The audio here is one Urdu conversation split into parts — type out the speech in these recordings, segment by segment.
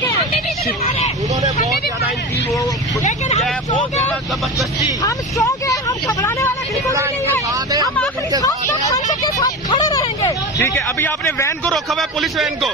گئے انہوں نے بہت زیادہ ان کی وہ بہت زیادہ زبردستی. ہم اسٹرانگ ہیں, ہم گھبرانے والا بالکل نہیں ہے, ہم آخری سانس تک خانشے کے ساتھ کھڑے رہیں گے. ٹھیک ہے, ابھی آپ نے وین کو روکا ہوا ہے, پولیس وین کو.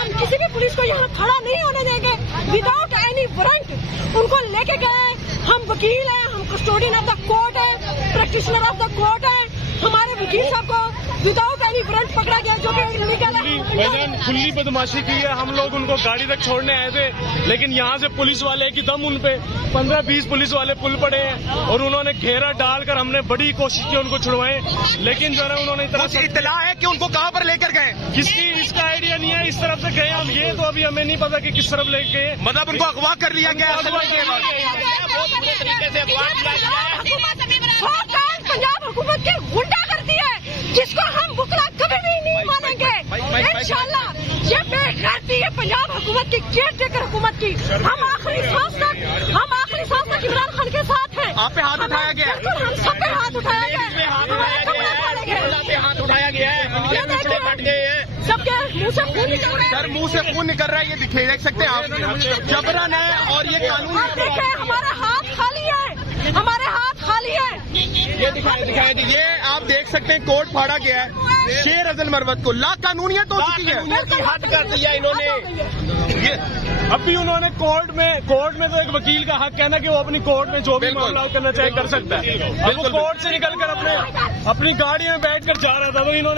ہم کسی بھی پولیس کو یہاں کھڑا نہیں ہونے دیں گے وداؤٹ اینی وارنٹ. ان کو لے کے گئے, ہم وکیل ہیں, ہم کسٹوڈین آف دا کورٹ ہیں, پریکٹیشنر آف دا کورٹ ہیں. ہمارے وکیل صاحب کو وداؤٹ اینی وارنٹ پکڑا گیا جو کہ انلیگل ہے. کھلی بدماشی کی ہے. ہم لوگ ان کو گاڑی تک چھوڑنے آئے تھے, لیکن یہاں سے پولیس والے کی دم ان پہ 15-20 پولیس والے پل پڑے ہیں, اور انہوں نے گھیرا ڈال کر ہم نے بڑی کوشش کی ان کو چھڑوائیں, لیکن جو ہے انہوں نے اتنا اطلاع ہے کہ ان کو کہاں پر لے کر گئے, کس کی اس کا آئیڈیا نہیں ہے. اس طرف سے گئے ہم, یہ تو ابھی ہمیں نہیں پتا کہ کس طرف لے گئے. مطلب ان کو اغوا کر لیا گیا. پنجاب حکومت کی غنڈا کرتی ہے جس کو ہم بکلا کبھی بھی نہیں مانیں گے انشاءاللہ. یہ بے غیرتی ہے پنجاب حکومت کی, کیئر ٹیکر حکومت کی. ہم آخری سانس تک عمران خان کے ساتھ ہیں. آپ پہ ہاتھ اٹھایا گیا ہے, بالکل ہم سب پہ ہاتھ اٹھایا گیا ہے, ہاتھ اٹھایا گیا ہے. سب کے منہ سے خون نکل رہا ہے. سر منہ سے خون نکل رہا ہے, یہ دکھے دیکھ سکتے ہیں آپ. جبرن ہے اور یہ قانون. آپ دیکھیں ہمارے ہاتھ خالی ہے, ہمارے ہاتھ خالی ہے. یہ دکھائے یہ آپ دیکھ سکتے ہیں, کوٹ پھاڑا گیا ہے شیرافضل مروت کو. لا قانونیت ہو چکی ہے, حد کر دیا انہوں نے. اب بھی انہوں نے کورٹ میں تو ایک وکیل کا حق ہے نا کہ وہ اپنی کورٹ میں جو بھی معاملات کرنا چاہے کر سکتا ہے. اب وہ کورٹ سے نکل کر اپنی گاڑی میں بیٹھ کر جا رہا تھا, تو انہوں نے